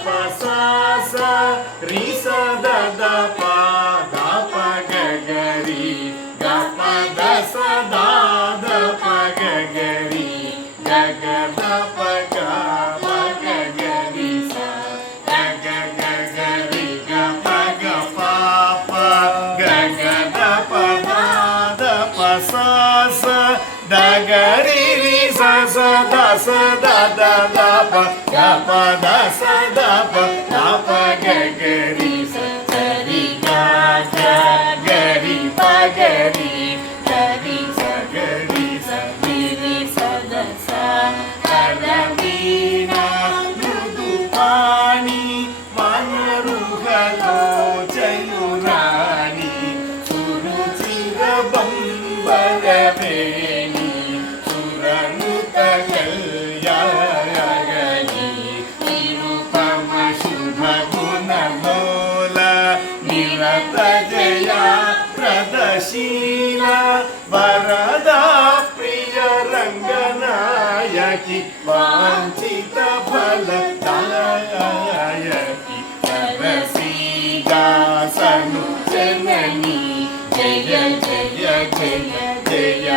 ప సా సా రి స ద ద ప ద ప గ గ రి గ ప ద స ద ద ప గ గ రి గ గ ద ప గ ప గ గ రి స గ గ గ గ రి గ ప గ ప ప గ గ ద ప ద ద ప సా సా ద గ రి రి స స ద స ద ద ద ప గ ప ద స ద ప ద ప గ గ రి స స రి గ గ గ రి ప గ రి గ రి స గ రి స రి రి స ద స హర వీణా మృదు పాణి వనరుహలో చనురాణి సురుచిర బంబర వేణి సురనుత కళ్యాణి నిరుపమ శుభ గుణలోల నిరత జయ ప్రదశీల వరదా ప్రియ రంగనాయకి వాంఛిత ఫలదాయకి సరసీదాసను జనని జయ జయ జయ జయ